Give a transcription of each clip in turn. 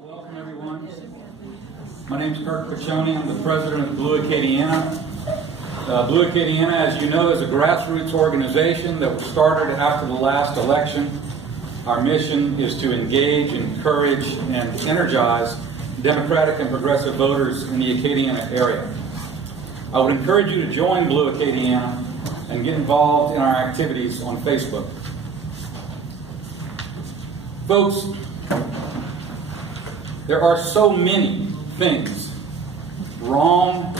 Welcome, everyone. My name is Kirk Piccione. I'm the president of Blue Acadiana. Blue Acadiana, as you know, is a grassroots organization that was started after the last election. Our mission is to engage, encourage, and energize Democratic and progressive voters in the Acadiana area. I would encourage you to join Blue Acadiana and get involved in our activities on Facebook. Folks, there are so many things wrong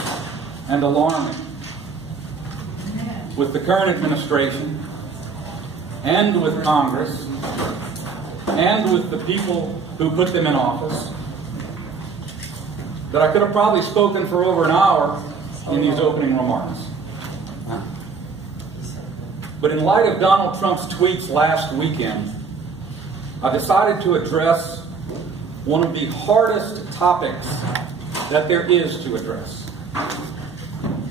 and alarming with the current administration and with Congress and with the people who put them in office that I could have probably spoken for over an hour in these opening remarks. But in light of Donald Trump's tweets last weekend, I decided to address one of the hardest topics that there is to address,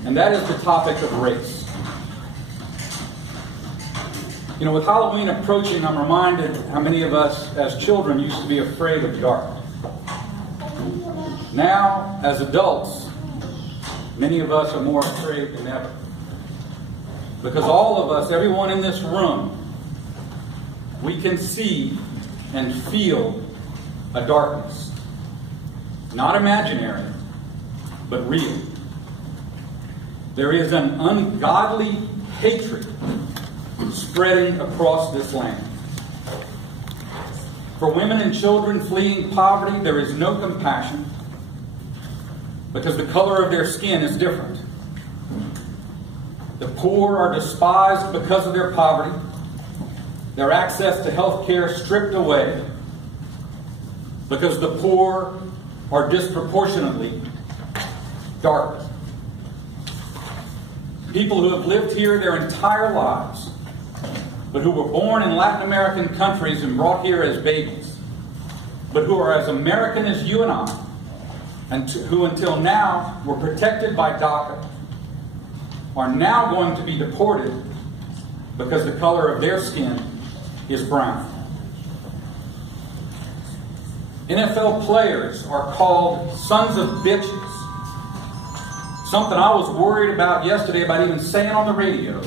and that is the topic of race. You know, with Halloween approaching, I'm reminded how many of us as children used to be afraid of the dark. Now, as adults, many of us are more afraid than ever. Because all of us, everyone in this room, we can see and feel a darkness. Not imaginary, but real. There is an ungodly hatred spreading across this land. For women and children fleeing poverty, there is no compassion because the color of their skin is different. The poor are despised because of their poverty, their access to health care stripped away because the poor are disproportionately dark. People who have lived here their entire lives, but who were born in Latin American countries and brought here as babies, but who are as American as you and I, and who until now were protected by DACA, are now going to be deported because the color of their skin is brown. NFL players are called sons of bitches. Something I was worried about yesterday about even saying on the radio,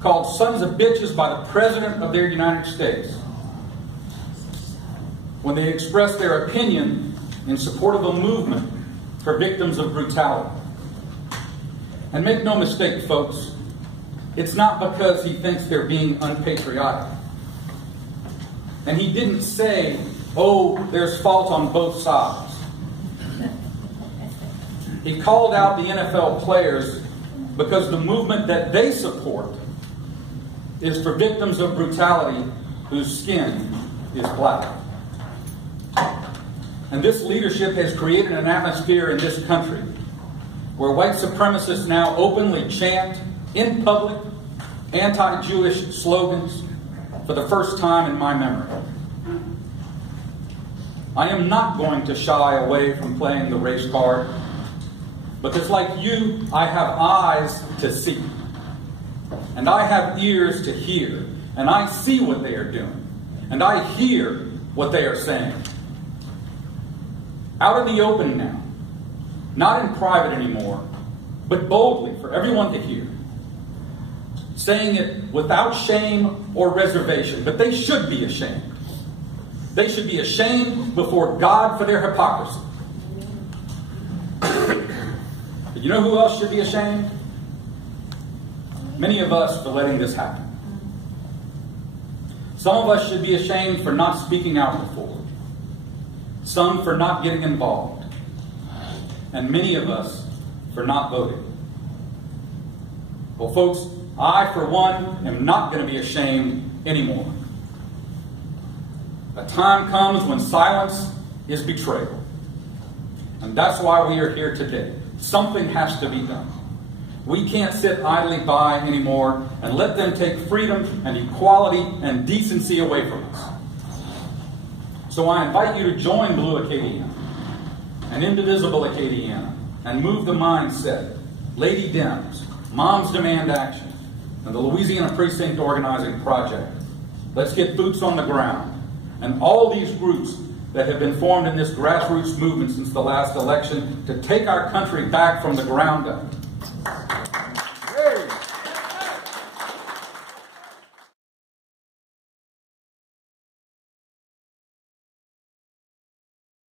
called sons of bitches by the President of the United States when they express their opinion in support of a movement for victims of brutality. And make no mistake, folks, it's not because he thinks they're being unpatriotic. And he didn't say, oh, there's fault on both sides. He called out the NFL players because the movement that they support is for victims of brutality whose skin is black. And this leadership has created an atmosphere in this country where white supremacists now openly chant in public anti-Jewish slogans for the first time in my memory. I am not going to shy away from playing the race card because, like you, I have eyes to see, and I have ears to hear, and I see what they are doing, and I hear what they are saying. Out in the open now, not in private anymore, but boldly for everyone to hear, saying it without shame or reservation, but they should be ashamed. They should be ashamed before God for their hypocrisy. But you know who else should be ashamed? Many of us for letting this happen. Some of us should be ashamed for not speaking out before. Some for not getting involved. And many of us for not voting. Well, folks, I, for one, am not going to be ashamed anymore. A time comes when silence is betrayal. And that's why we are here today. Something has to be done. We can't sit idly by anymore and let them take freedom and equality and decency away from us. So I invite you to join Blue Acadiana and Indivisible Acadiana and Move the Mindset, Lady Dems, Moms Demand Action, and the Louisiana Precinct Organizing Project. Let's get boots on the ground. And all these groups that have been formed in this grassroots movement since the last election to take our country back from the ground up.